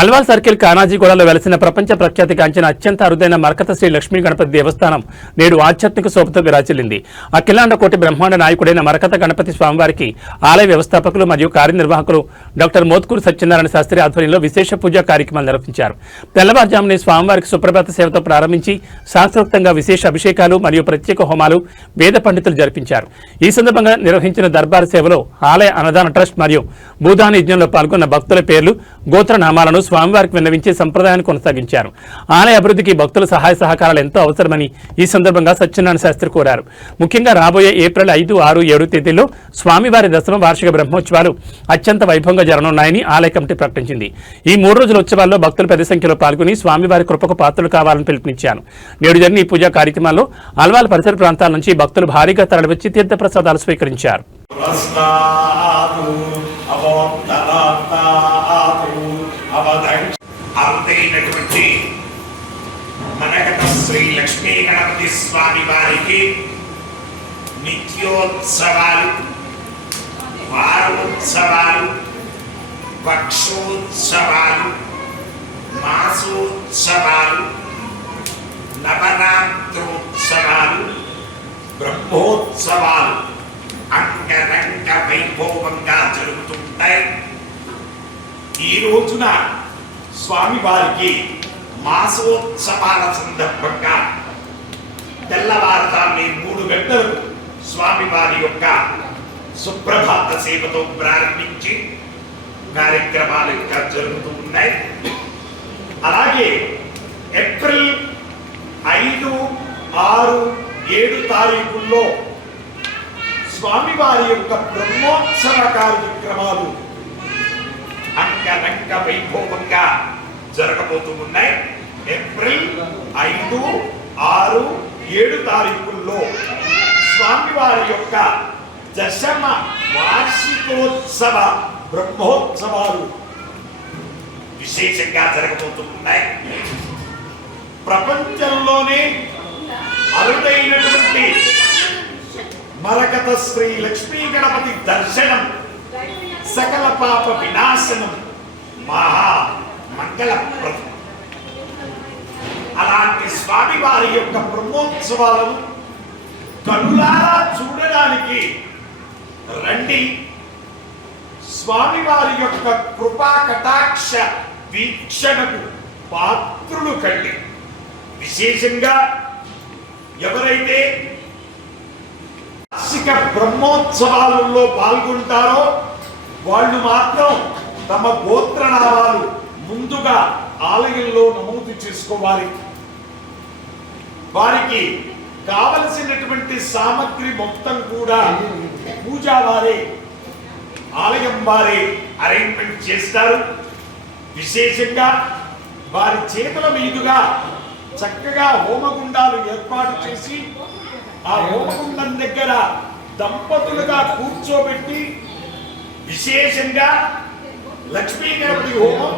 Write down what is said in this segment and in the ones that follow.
Alwal circle కానాజీగూడలో వెలసిన ప్రపంచ ప్రఖ్యాతిగాంచిన అత్యంత అరుదైన మరకత శ్రీ లక్ష్మీ గణపతి దేవస్థానం నేడు ఆధ్యాత్మిక శోభతో విరాజిల్లింది. అఖిలాండ కోటి బ్రహ్మాండ నాయకుడైన మరకత గణపతి స్వామివారికి ఆలయ వ్యవస్థాపకులు మరియు కార్యనిర్వాహకులు డాక్టర్ మోత్కూరు సత్యనారాయణ శాస్త్రి ఆధ్వర్యంలో విశేష పూజా కార్యక్రమాలు నిర్వహించారు. తెల్లవారుజామునే స్వామివారికి సుప్రభాత సేవతో ప్రారంభించి శాస్త్రోక్తంగా విశేష అభిషేకాలు మరియు ప్రత్యేక హోమాలు వేద పండితులు జరిపించారు. ఈ సందర్భంగా నిర్వహించిన దర్బార్ సేవలో ఆలయ అన్నదాన ట్రస్ట్ మరియు భూదాన యజ్ఞంలో పాల్గొన్న భక్తుల పేర్లు గోత్రనామాలను స్వామివారికి విన్నవించి సంప్రదాయాన్ని కొనసాగించారు. ఆలయ అభివృద్ధికి భక్తుల సహాయ సహకారాలు ఎంతో అవసరమని ఈ సందర్భంగా సత్యనారాయణ శాస్త్రి కోరారు. ముఖ్యంగా రాబోయే ఏప్రిల్ 5, 6, 7 తేదీల్లో స్వామివారి దశమ వార్షిక బ్రహ్మోత్సవాలు అత్యంత వైభవంగా జరగనున్నాయని ఆలయ కమిటీ ప్రకటించింది. ఈ 3 రోజుల ఉత్సవాల్లో భక్తులు పెద్ద సంఖ్యలో పాల్గొని స్వామివారి కృపకు పాత్రలు కావాలని పిలుపునిచ్చారు. నేడు జరిగిన ఈ పూజా కార్యక్రమాల్లో అల్వాల్ పరిసర ప్రాంతాల నుంచి భక్తులు భారీగా తరలివచ్చి తీర్థప్రసాదాలు స్వీకరించారు. అరుదైనటువంటి మరకత శ్రీ లక్ష్మీ గణపతి స్వామి వారికి నిత్యోత్సవాలు, వారోత్సవాలు, పక్షోత్సవాలు, మాసోత్సవాలు, నవరాత్రోత్సవాలు, బ్రహ్మోత్సవాలు అంగరంగ వైభవంగా జరుగుతుంటాయి. ఈ రోజున స్వామివారికి మాసోత్సవాల సందర్భంగా తెల్లవారుజామున 3 గంటలకు స్వామివారి యొక్క సుప్రభాత సేవతో ప్రారంభించి కార్యక్రమాలు ఇంకా జరుగుతూ ఉన్నాయి. అలాగే ఏప్రిల్ 5, 6, 7 తారీఖుల్లో స్వామివారి యొక్క బ్రహ్మోత్సవ కార్యక్రమాలు అంగరంగ వైభవంగా జరగబోతూ ఉన్నాయి. ఏప్రిల్ 5, 6, 7 తారీఖుల్లో స్వామివారి యొక్క దశమ వార్షికోత్సవ బ్రహ్మోత్సవాలు విశేషంగా జరగబోతూ ఉన్నాయి. ప్రపంచంలోనే అరుదైనటువంటి మరకత శ్రీ లక్ష్మీ గణపతి దర్శనం సకల పాప వినాశనం, మహా మంగళప్రదం. అలాంటి స్వామివారి యొక్క బ్రహ్మోత్సవాలను కనులారా చూడడానికి రండి. స్వామివారి యొక్క కృపా కటాక్ష వీక్షణకు పాత్రులు కండి. విశేషంగా ఎవరైతే వార్షిక బ్రహ్మోత్సవాలలో పాల్గొంటారో వాళ్ళు మాత్రం తమ గోత్రనామాలు ముందుగా ఆలయంలో నమోదు చేసుకోవాలి. వారికి కావలసినటువంటి సామగ్రి మొత్తం కూడా పూజా వారే, ఆలయం వారే అరేంజ్మెంట్ చేస్తారు. విశేషంగా వారి చేతుల మీదుగా చక్కగా హోమగుండాలు ఏర్పాటు చేసి ఆ హోమగుండం దగ్గర దంపతులుగా కూర్చోబెట్టి విశేషంగా లక్ష్మీ గణపతి హోమం,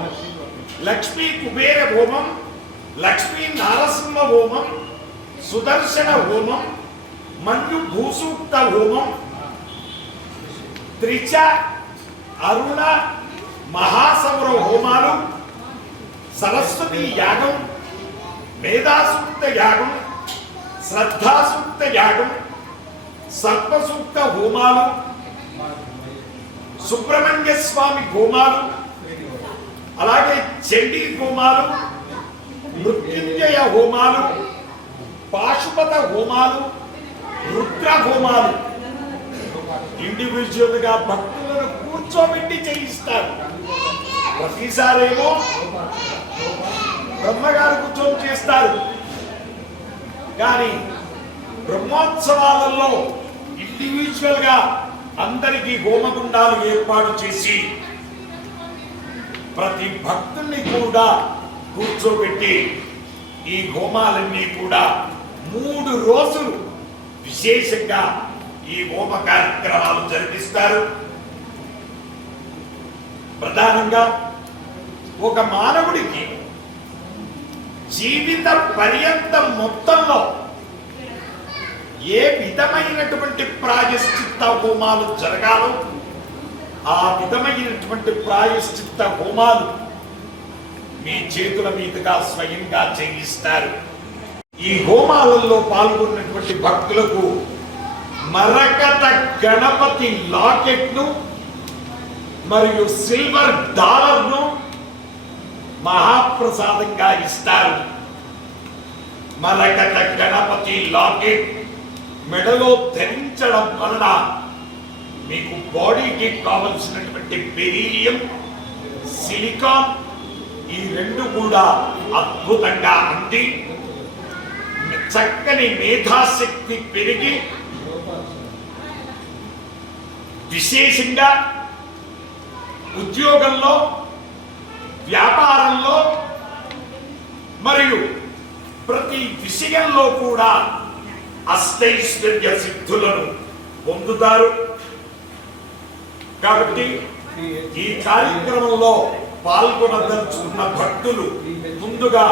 లక్ష్మీ కుబేర హోమం, లక్ష్మీ నారసింహ హోమం, సుదర్శన హోమం, మన్యు భూసూక్త హోమం, త్రిచ అరుణ మహాసౌర హోమాలు, సరస్వతి యాగం, మేధాసూక్త యాగం, శ్రద్ధాసూక్త యాగం, సర్పసూక్త హోమాలు, సుబ్రహ్మణ్య స్వామి హోమాలు, అలాగే చండీ హోమాలు, మృత్యుంజయ హోమాలు, పాశుపత హోమాలు, రుద్ర హోమాలు ఇండివిజువల్ గా భక్తులను కూర్చోబెట్టి చేయిస్తారు. ప్రతిసారేమో బ్రహ్మగారు కూర్చొని చేస్తారు. కానీ బ్రహ్మోత్సవాలలో ఇండివిజువల్ గా అందరికీ హోమగుండాలు ఏర్పాటు చేసి ప్రతి భక్తుల్ని కూడా కూర్చోబెట్టి ఈ హోమాలన్నీ కూడా 3 రోజులు విశేషంగా ఈ హోమ కార్యక్రమాలు జరిపిస్తారు. ప్రధానంగా ఒక మానవుడికి జీవిత పర్యంతం మొత్తంలో ఏ విధమైనటువంటి ప్రాయశ్చిత్త హోమాలు జరగాలో ఆ విధమైనటువంటి ప్రాయశ్చిత్త హోమాలు మీ చేతుల మీదుగా స్వయంగా చేయిస్తారు. ఈ హోమాలలో పాల్గొన్నటువంటి భక్తులకు మరకత గణపతి లాకెట్ను మరియు సిల్వర్ డాలర్ను మహాప్రసాదంగా ఇస్తారు. మరకత గణపతి లాకెట్ మెడలో ధరించడం వలన మీకు బాడీకి కావలసినటువంటి బెరీలియం, సిలికాన్ ఈ రెండు కూడా అద్భుతంగా అంది చక్కని మేధాశక్తి పెరిగి విశేషంగా ఉద్యోగంలో, వ్యాపారంలో మరియు ప్రతి విషయంలో కూడా అష్టైశ్వర్య సిద్ధులను పొందుతారు. కాబట్టి ఈ కార్యక్రమంలో పాల్గొనదలుచుకున్న భక్తులు ముందుగా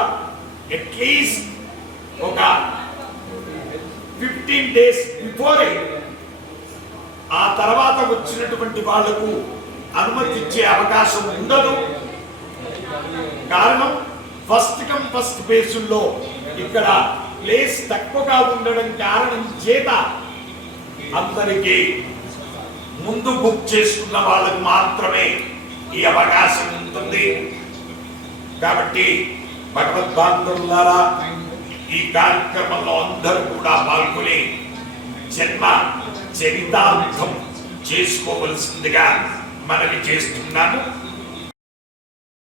అట్లీస్ట్ ఒక 15 days బిఫోరే ఆ తర్వాత వచ్చినటువంటి వాళ్లకు అనుమతి ఇచ్చే అవకాశం ఉండదు. కారణం ఫస్ట్ కమ్ ఫస్ట్ బేసుల్లో ఇక్కడ ప్లేస్ తక్కువగా ఉండడం కారణం చేత అందరికీ ముందు బుక్ చేసుకున్న వాళ్ళకు మాత్రమే ఈ అవకాశం ఉంటుంది. కాబట్టి భగవద్భక్తులారా ఈ కార్యక్రమంలో అందరూ కూడా పాల్గొని జన్మ చరితార్థం చేసుకోవలసిందిగా మనవి చేస్తున్నాను.